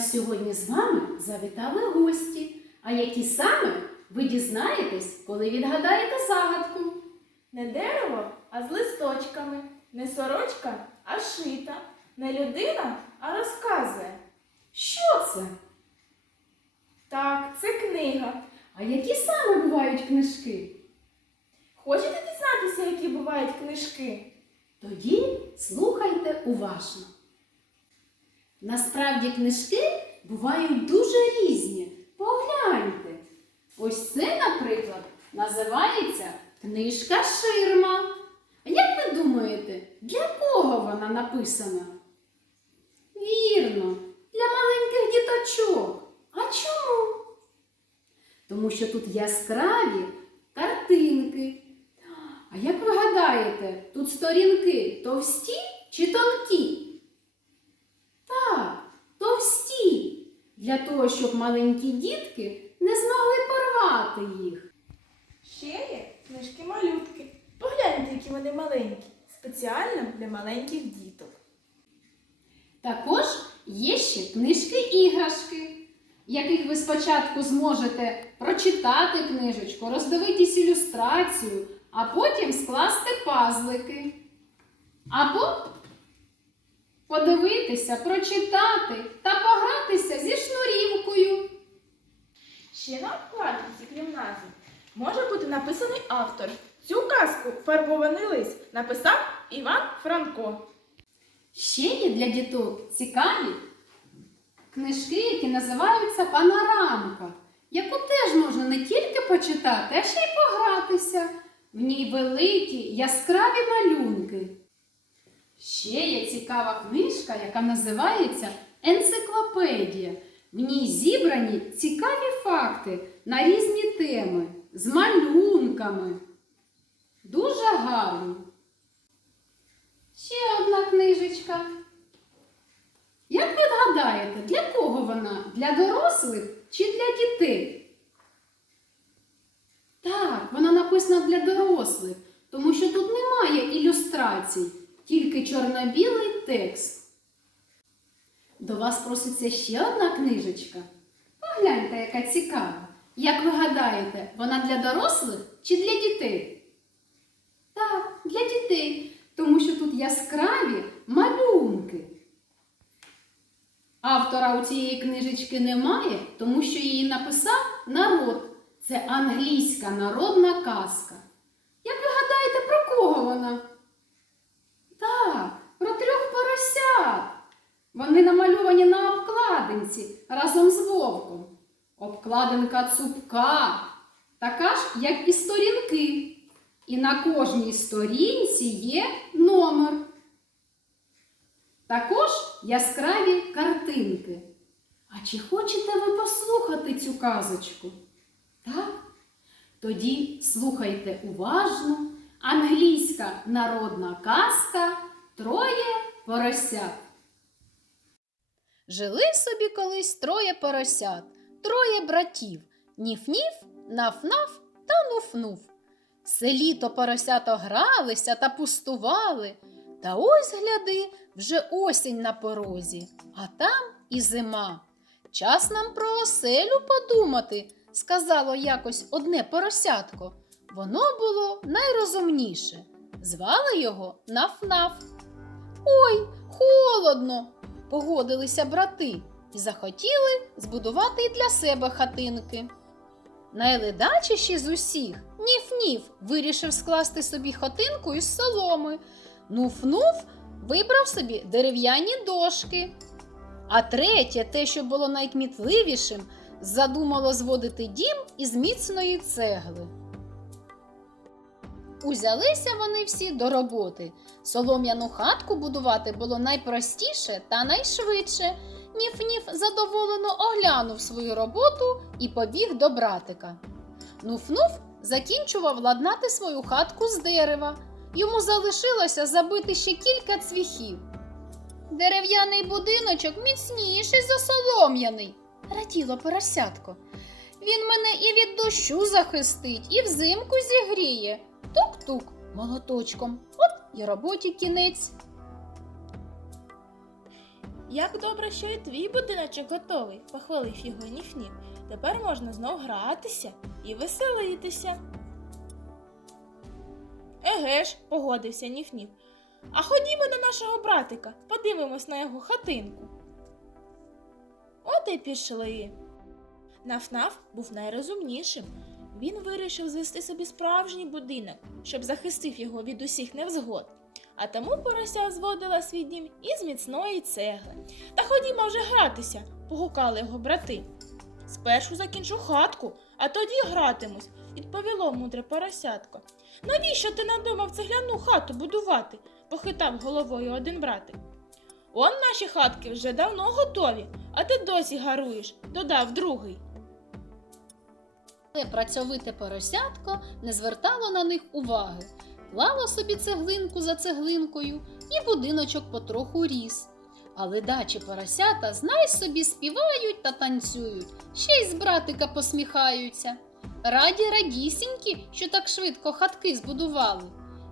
нас сьогодні з вами завітали гості. А які саме ви дізнаєтесь, коли відгадаєте загадку? Не дерево, а з листочками. Не сорочка, а шита. Не людина, а розказує. Що це? Так, це книга. А які саме бувають книжки? Хочете дізнатися, які бувають книжки? Тоді слухайте уважно. Насправді книжки бувають дуже різні. Погляньте. Ось це, наприклад, називається книжка ширма. А як ви думаєте, для кого вона написана? Вірно, для маленьких діточок. А чому? Тому що тут яскраві картинки. А як ви гадаєте, тут сторінки товсті чи тонкі? Так, товсті. Для того, щоб маленькі дітки не змогли порвати їх. Ще є книжки-малютки. Погляньте, які вони маленькі. Спеціально для маленьких діток. Також є ще книжки-іграшки, яких ви спочатку зможете прочитати книжечку, роздивитись ілюстрацію, а потім скласти пазлики. Або подивитися, прочитати та погратися зі шнурівкою. Ще на обкладинці, крім назви, може бути написаний автор. Цю казку фарбований лист написав Іван Франко. Ще є для діток цікаві книжки, які називаються панорамка, яку теж можна не тільки почитати, а ще й погратися. В ній великі яскраві малюнки. Ще є цікава книжка, яка називається Енциклопедія. В ній зібрані цікаві факти на різні теми з малюнками. Дуже гарно. Ще одна книжечка. Як ви гадаєте, для кого вона? Для дорослих чи для дітей? Так, вона написана для дорослих, тому що тут немає ілюстрацій, тільки чорно-білий текст. До вас проситься ще одна книжечка. Погляньте, яка цікава. Як ви гадаєте, вона для дорослих чи для дітей? Так, для дітей, тому що тут яскраві малюнки. Автора у цієї книжечки немає, тому що її написав народ. Це англійська народна казка. Як ви гадаєте, про кого вона? Так, про трьох поросят. Вони намальовані на обкладинці разом з вовком. Обкладинка цупка, така ж, як і сторінки. І на кожній сторінці є номер. Також яскраві картинки. А чи хочете ви послухати цю казочку? Так? Тоді слухайте уважно англійська народна казка Троє поросят. Жили собі колись троє поросят, троє братів Ніф-ніф, наф-наф та нуф-нуф. Все літо поросята гралися та пустували. Та ось гляди, вже осінь на порозі, а там і зима. Час нам про оселю подумати, сказало якось одне поросятко. Воно було найрозумніше. Звали його Наф-Наф. Ой, холодно, погодилися брати і захотіли збудувати і для себе хатинки. Найледачіші з усіх Ніф-Ніф вирішив скласти собі хатинку із соломи. Нуф-Нуф вибрав собі дерев'яні дошки. А третє, те, що було найкмітливішим, задумало зводити дім із міцної цегли. Узялися вони всі до роботи. Солом'яну хатку будувати було найпростіше та найшвидше. Ніф-ніф задоволено оглянув свою роботу і побіг до братика. Нуф-нуф закінчував ладнати свою хатку з дерева. Йому залишилося забити ще кілька цвіхів. Дерев'яний будиночок міцніший за солом'яний, раділо поросятко. Він мене і від дощу захистить, і взимку зігріє. Тук-тук молоточком. От і роботі кінець. Як добре, що і твій будиночок готовий, похвалив його Ніф-Ніф. Тепер можна знов гратися і веселитися. Еге ж, погодився Ніф-Ніф. А ходімо до нашого братика, подивимось на його хатинку. От і пішли. Наф-Наф був найрозумнішим. Він вирішив звести собі справжній будинок, щоб захистив його від усіх невзгод. А тому порося зводила свій дім із міцної цегли. Та ходімо вже гратися, погукали його брати. Спершу закінчу хатку, а тоді гратимусь, відповіло мудре поросятко. Навіщо ти надумав цегляну хату будувати? похитав головою один братик. Он наші хатки вже давно готові, а ти досі гаруєш, додав другий. Але працьовите поросятко не звертало на них уваги, клало собі цеглинку за цеглинкою, і будиночок потроху ріс. А ледачі поросята, знай собі, співають та танцюють, ще й з братика посміхаються. Раді радісінькі, що так швидко хатки збудували.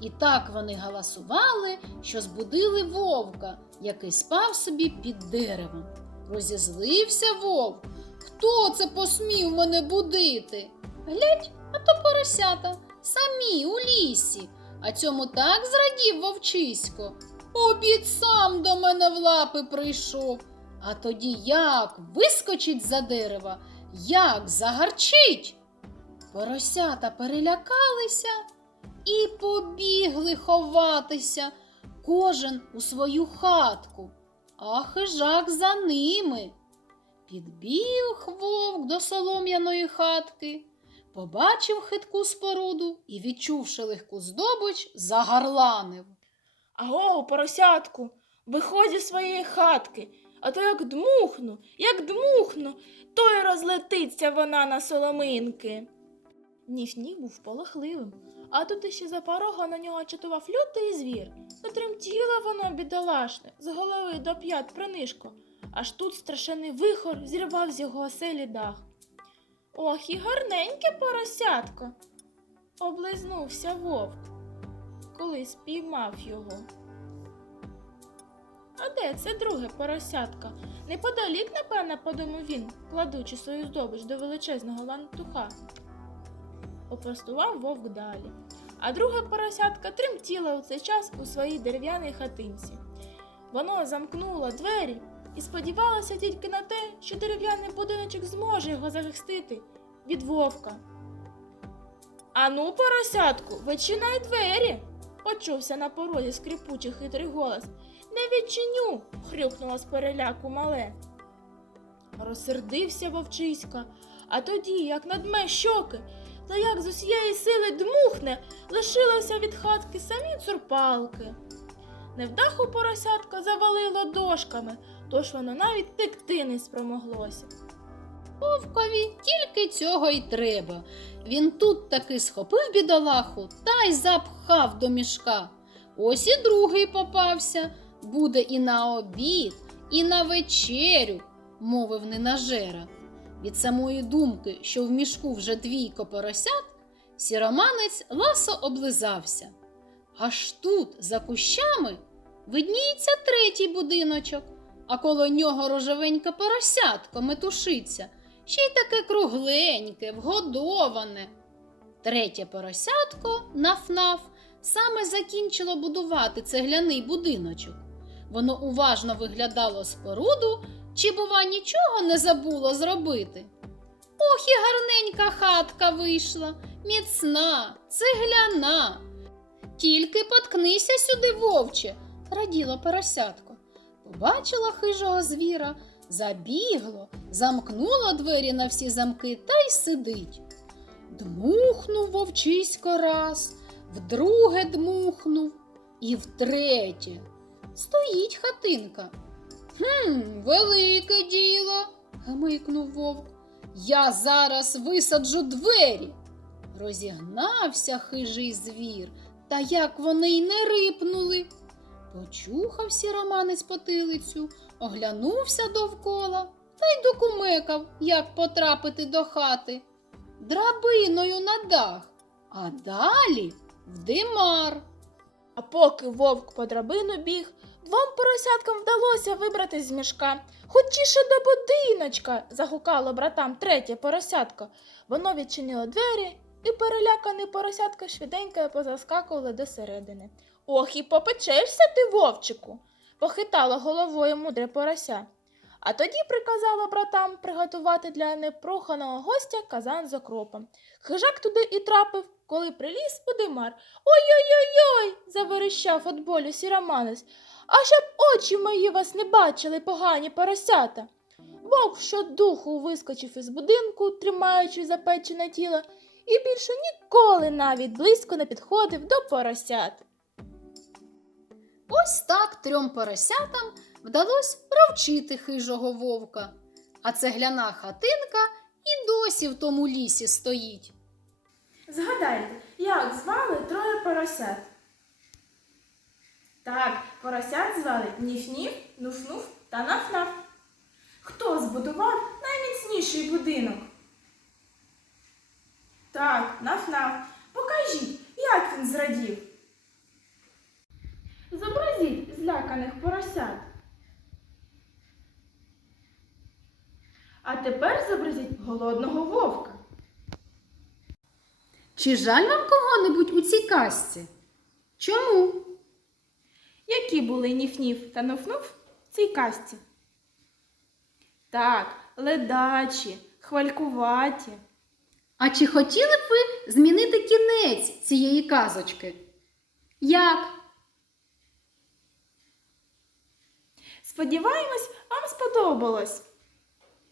І так вони галасували, що збудили вовка, який спав собі під деревом. Розізлився вовк. Хто це посмів мене будити? Глядь, а то поросята, самі у лісі. А цьому так зрадів вовчисько. Обід сам до мене в лапи прийшов. А тоді як вискочить за дерева, як загарчить. Поросята перелякалися і побігли ховатися, кожен у свою хатку, а хижак за ними. Підбіг вовк до солом'яної хатки, побачив хитку споруду і, відчувши легку здобич, загарланив. Аго, поросятку, виходь зі своєї хатки, а то як дмухну, як дмухну, то й розлетиться вона на соломинки. Ніф-ніф був полохливим, а тут іще за порога на нього чатував лютий звір. Затремтіло воно, бідолашне, з голови до п'ят принишко. Аж тут страшенний вихор зірвав з його оселі дах. Ох, і гарненьке поросятко. Облизнувся вовк, коли спіймав його. А де це друге поросятка? Неподалік, напевно, подумав він, кладучи свою здобич до величезного лантуха. Попростував вовк далі. А друге поросятка тремтіло у цей час у своїй дерев'яній хатинці. Воно замкнуло двері і сподівалося тільки на те, що дерев'яний будиночок зможе його захистити від вовка. Ану, поросятку, вичинай двері, почувся на порозі скрипучий хитрий голос. Не відчиню. хрюкнуло з переляку мале. Розсердився вовчиська, а тоді, як надме щоки, та як з усієї сили дмухне, лишилося від хатки самі цурпалки. Невдаху поросятка завалило дошками, тож воно навіть текти не спромоглося. Вовкові тільки цього й треба. Він тут таки схопив бідолаху та й запхав до мішка. Ось і другий попався. Буде і на обід, і на вечерю, мовив ненажера. Від самої думки, що в мішку вже двійко поросят, сіроманець ласо облизався. Аж тут, за кущами, видніється третій будиночок, а коло нього рожевеньке поросятко метушиться, ще й таке кругленьке, вгодоване. Третє поросятко, наф-наф, саме закінчило будувати цегляний будиночок. Воно уважно виглядало споруду, чи, бува, нічого не забуло зробити. Ох, і гарненька хатка вийшла, міцна, цегляна. Тільки поткнися сюди, вовче, раділо поросятко. Побачила хижого звіра, забігло, замкнуло двері на всі замки та й сидить. Дмухнув вовчисько раз, вдруге дмухнув і втретє. Стоїть хатинка. Хм, велике діло, гмикнув вовк. Я зараз висаджу двері. Розігнався хижий звір, та як вони й не рипнули. Почухав сіроманець потилицю, оглянувся довкола та й докумекав, як потрапити до хати. Драбиною на дах, а далі в димар. А поки вовк по драбину біг, Двом поросяткам вдалося вибрати з мішка. Хочіше до будиночка. загукало братам третє поросятко. Воно відчинило двері, і перелякані поросятка швиденько позаскакували до середини. Ох, і попечешся ти, вовчику, похитало головою мудре порося. А тоді приказала братам приготувати для непроханого гостя казан з окропом. Хижак туди і трапив, коли приліз у димар. Ой-ой-ой-ой. заверещав від болю сіроманець. А щоб очі мої вас не бачили, погані поросята. Вовк щодуху вискочив із будинку, тримаючи запечене тіло, і більше ніколи навіть близько не підходив до поросят. Ось так трьом поросятам вдалося провчити хижого вовка. А цегляна хатинка і досі в тому лісі стоїть. Згадайте, як звали троє поросят. Так, поросят звали Ніф-Ніф, Нуф-Нуф та Наф-Наф. Хто збудував найміцніший будинок? Так, Наф-Наф. Покажіть, як він зрадів. Зобразіть зляканих поросят. А тепер зобразіть голодного вовка. Чи жаль вам кого-небудь у цій казці? Чому? Які були Ніф-Ніф та Нуф-Нуф в цій касті? Так, ледачі, хвалькуваті. А чи хотіли б ви змінити кінець цієї казочки? Як? Сподіваємось, вам сподобалось.